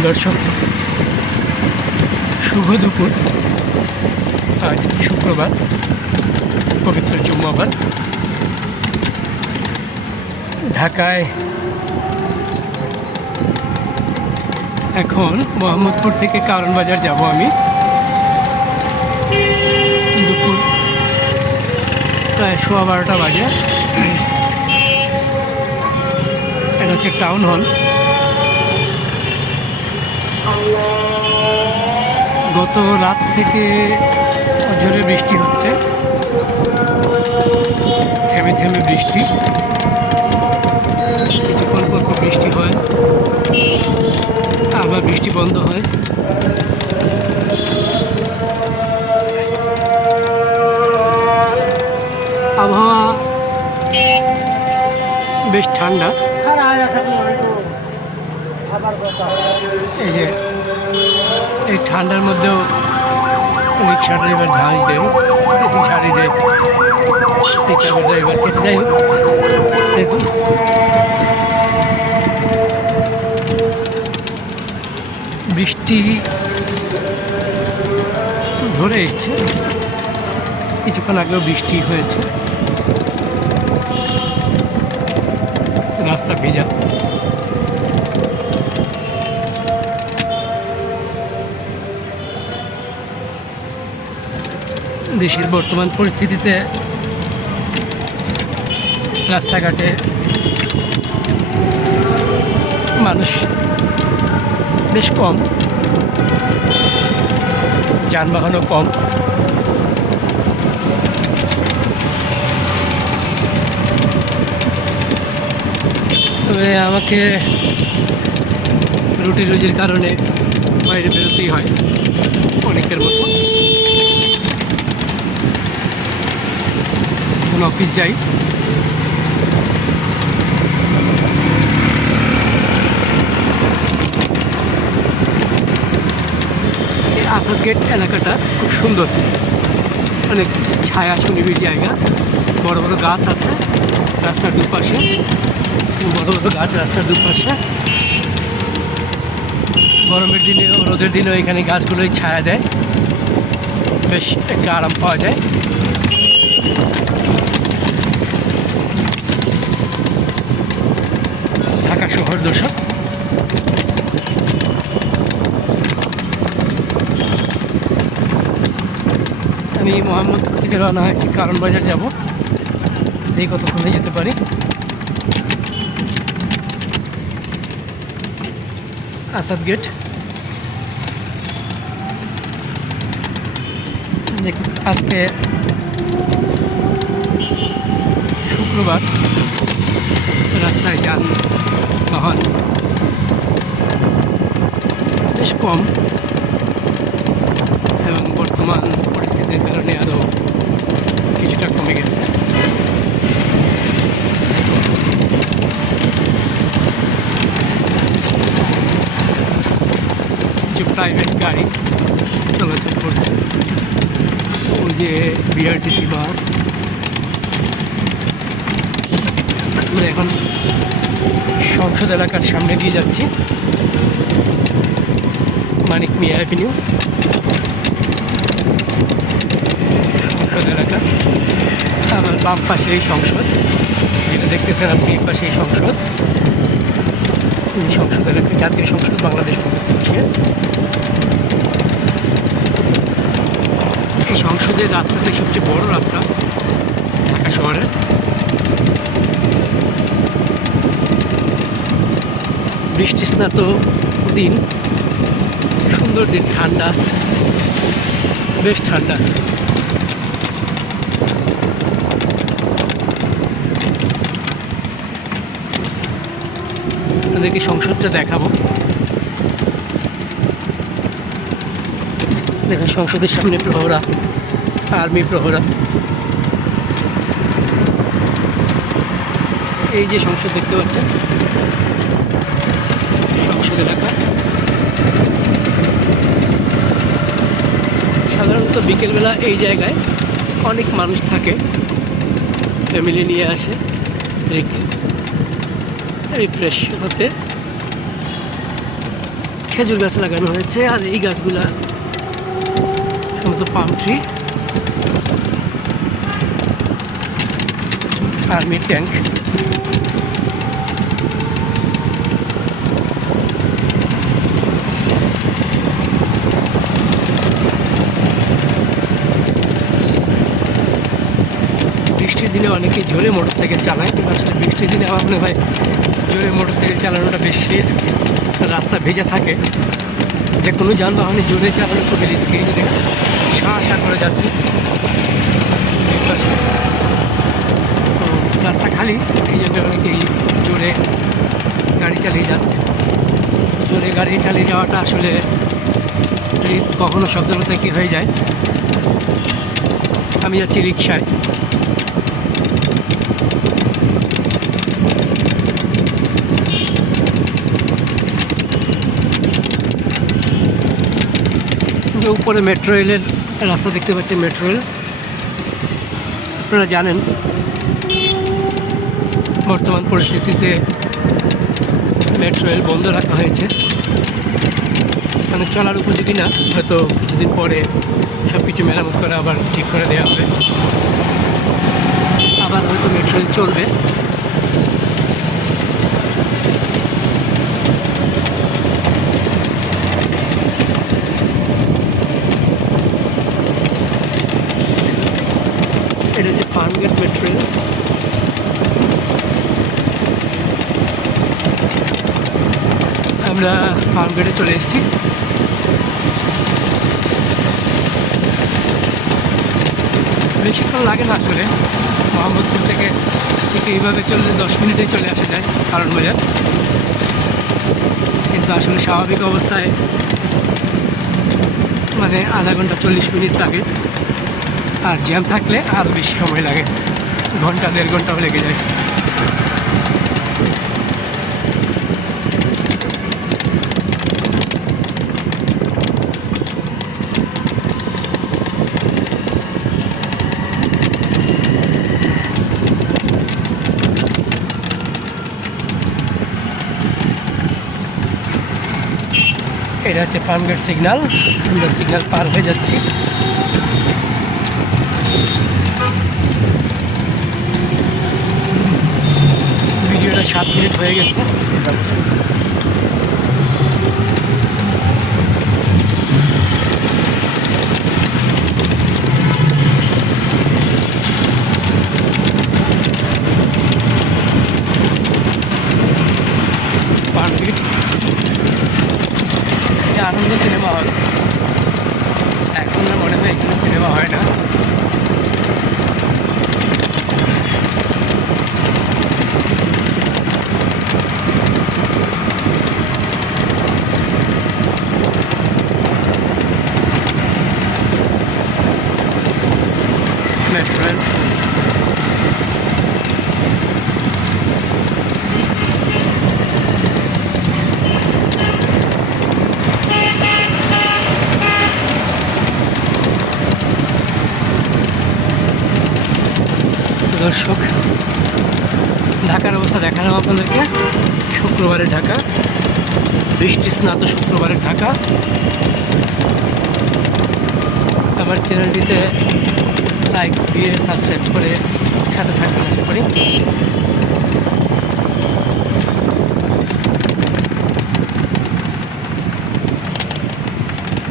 দর্শক শুভ দুপুর। আজ শুক্রবার পবিত্র জুম্মাবার। ঢাকায় এখন মোহাম্মদপুর থেকে কারণ বাজার যাব আমি। দুপুর প্রায় সোয়া বারোটা বাজে। এটা হচ্ছে টাউন হল। গত রাত থেকে জোরে বৃষ্টি হচ্ছে। থেমে থেমে বৃষ্টি। কিছুক্ষণ পর পর বৃষ্টি হয়। আবার বৃষ্টি বন্ধ হয়। আবহাওয়া বেশ ঠান্ডা। এই যে এই ঠান্ডার মধ্যেও রিক্সা ড্রাইভার ঝাঁজ দেয়। ঝাড়ি দেয় পিক ড্রাইভার কেটে যাই হোক দেখুন। বৃষ্টি ধরে এসছে। কিছুক্ষণ আগেও বৃষ্টি হয়েছে। রাস্তা ভেজা। দেশের বর্তমান পরিস্থিতিতে রাস্তাঘাটে মানুষ বেশ কম, যানবাহনও কম। তবে আমাকে রুটি রুজির কারণে বাইরে বেরোতেই হয় অনেকের মতো। অফিস যাই আসাদ গেট এলাকাটা খুব সুন্দর। অনেক ছায়া সুনিবিড় জায়গা। বড় বড় গাছ আছে রাস্তার দুপাশে। বড় বড় গাছ রাস্তার দুপাশে। গরমের দিনে রোদের দিনেও এখানে গাছগুলোই ছায়া দেয়। বেশ একটা আরাম পাওয়া যায়। শহর দর্শক। আমি মোহাম্মদপুর থেকে রওনা হয়েছি, কারণ বাজার যাব। এই কতক্ষণে যেতে পারি? আসাদ গেট। আজকে শুক্রবার, রাস্তায় যান। বাহন বেশ কম। এবং বর্তমান পরিস্থিতির কারণে আরও কিছুটা কমে গেছে। কিছু প্রাইভেট গাড়ি চলাচল করছে, ওই যে বিআরটিসি বাস আমরা এখন সংসদ এলাকার সামনে দিয়ে যাচ্ছি। মানিক মিয়া অ্যাভিনিউ সংসদ এলাকা। আমার বাম পাশে এই সংসদ। যেটা দেখতেছেন আপনি, এই পাশে এই সংসদ। সংসদ এলাকা জাতীয় সংসদ বাংলাদেশ এই সংসদের রাস্তাটাই সবচেয়ে বড় রাস্তা ঢাকা শহরের। বৃষ্টি স্নাত দিন। সুন্দর দিন, ঠান্ডা। বেশ ঠান্ডা। আপনাদেরকে সংসদটা দেখাবো। দেখুন, সংসদের সামনে প্রহরা, আর্মি প্রহরা। এই যে সংসদ দেখতে পাচ্ছেন। সংসদ এলাকা সাধারণত বিকেলবেলা এই জায়গায় অনেক মানুষ থাকে। ফ্যামিলি নিয়ে আসে রিফ্রেশ হতে। খেজুর গাছ লাগানো হয়েছে আর এই গাছগুলা সমস্ত পাম ট্রি আর্মির ট্যাঙ্ক বৃষ্টির দিনে অনেকে জোরে মোটরসাইকেল চালায়। কিন্তু আসলে বৃষ্টির দিনে আমার মনে হয় জোরে মোটরসাইকেল চালানোটা বেশ রিস্ক রাস্তা ভেজা থাকে। যে কোনো যানবাহনে জোরে চালানো খুবই রিস্কি যদি শাঁ করে যাচ্ছে। রাস্তা খালি, এই জন্য অনেকেই জোরে গাড়ি চালিয়ে যাচ্ছে। জোরে গাড়ি চালিয়ে যাওয়াটা আসলে রিস্ক কখনো শব্দলতা কি হয়ে যায়? আমি যাচ্ছি রিক্সায় যে উপরে মেট্রো রেলের রাস্তা দেখতে পাচ্ছেন মেট্রো রেল আপনারা জানেন বর্তমান পরিস্থিতিতে মেট্রো রেল বন্ধ রাখা হয়েছে। মানে চলার উপযোগী না, হয়তো কিছুদিন পরে সব কিছু মেরামত করে আবার ঠিক করে দেওয়া হবে। আবার হয়তো মেট্রো রেল চলবে এটা ফার্মগেট মেট্রো আমরা ফার্মগেটে চলে এসেছি। বেশিক্ষণ লাগে না আসলে। মোহাম্মদপুর থেকে ঠিক এইভাবে চললে দশ মিনিটেই চলে আসা যায় কারণ বাজার। কিন্তু আসলে স্বাভাবিক অবস্থায় মানে আধা ঘণ্টা চল্লিশ মিনিট লাগে। আর জ্যাম থাকলে আরও বেশি সময় লাগে। ঘণ্টা, দেড় ঘন্টাও লেগে যায়। এটা হচ্ছে ফার্মগেট সিগনাল আমরা সিগনাল পার হয়ে যাচ্ছি। ভিডিওটা সাত মিনিট হয়ে গেছে ফার্মগেট এটা আনন্দ সিনেমা হল এখন না মনে হয় এখানে সিনেমা হয় না মেট্রো রেল দর্শক, ঢাকার অবস্থা দেখালাম আপনাদেরকে। শুক্রবারে ঢাকা, বৃষ্টি স্নাত শুক্রবারে ঢাকা। আমার চ্যানেলটিতে লাইক দিয়ে সাবস্ক্রাইব করে সাথে থাকবেন, আশা করি।